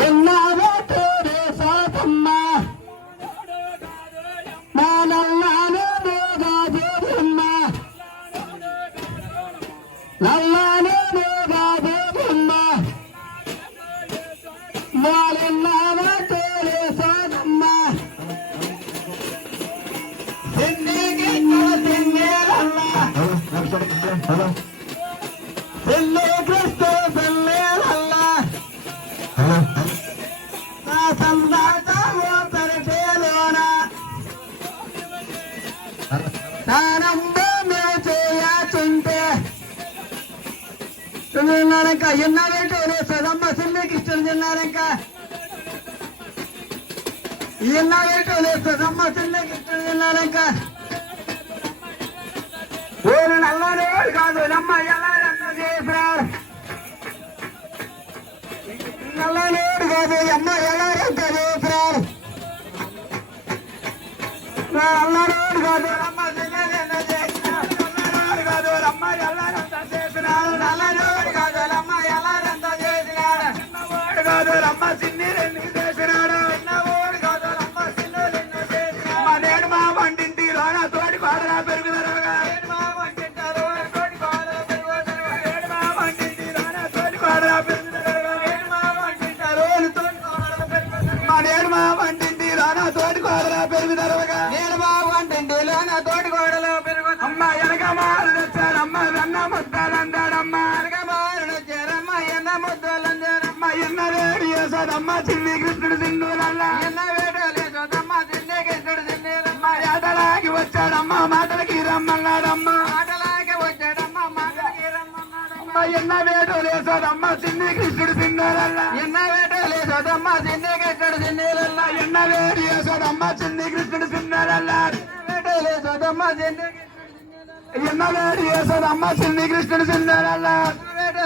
ఎన్నారో తోరే సాతమ్మ నానల్లానే దేగాదేవమ్మ నల్లానే దేగాదేవమ్మ నాలెన్నారో తోరే సాతమ్మ సిన్నేకి సిన్నేలల్ల నా మేము చేయచుంటే. తిన్నారంక ఎన్నారంటే సదమ్మ సిన్ని కృష్ణుడు తిన్నారంక ఎన్నారంటే సదమ్మ తిన్నారంక ఊరు కాదు నమ్మ ఎల్లారంత చేసినారు నల్లనేడు కాదు అమ్మ మా నేడు మా వంటింటి లోన తోటి కోడలా పెరుగుదరగా చేసాడమ్మ చిన్ని కృష్ణుడు సింధులల్ల ఎన్న వేడి లేదమ్మ చిన్ని కృష్ణుడు సింధులమ్మ ఆటలాగి వచ్చాడమ్మ మాటలకి రమ్మన్నాడమ్మ. ఆటలాగి వచ్చాడమ్మ మాటలకి రమ్మన్నాడమ్మ. ఎన్న వేడు లేసోదమ్మ చిన్ని కృష్ణుడు సింధులల్ల ఎన్న వేడు లేసోదమ్మ చిన్ని కృష్ణుడు సింధులల్ల ఎన్న వేడి చేసాడమ్మ చిన్ని కృష్ణుడు సింధులల్ల వేడు లేసోదమ్మ చిన్ని ఎన్నవేడి చేసదమ్మ చిన్ని కృష్ణుడు సిందేలల్ల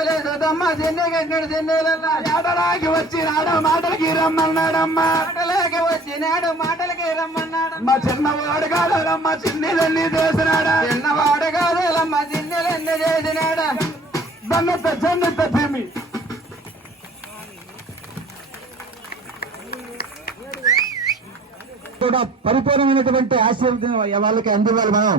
లేదమ్మ చిన్ని కృష్ణుడు సిందేలల్ల ఆటలాగి వచ్చినాడు మాటలకి రమ్మన్నాడమ్మ. ఆటలాగి వచ్చినాడు మాటలకి రమ్మన్నాడమ్మ చిన్నవాడు కాదమ్మ చిన్నిలన్నీ చేసినాడా. చిన్నవాడు కాదమ్మ చిన్నిలన్నీ చేసినాడా. దన్నత జన్నత భూమి కూడా పరిపూర్ణమైనటువంటి ఆశీర్వదం వాళ్ళకి అందివ్వాలి మనం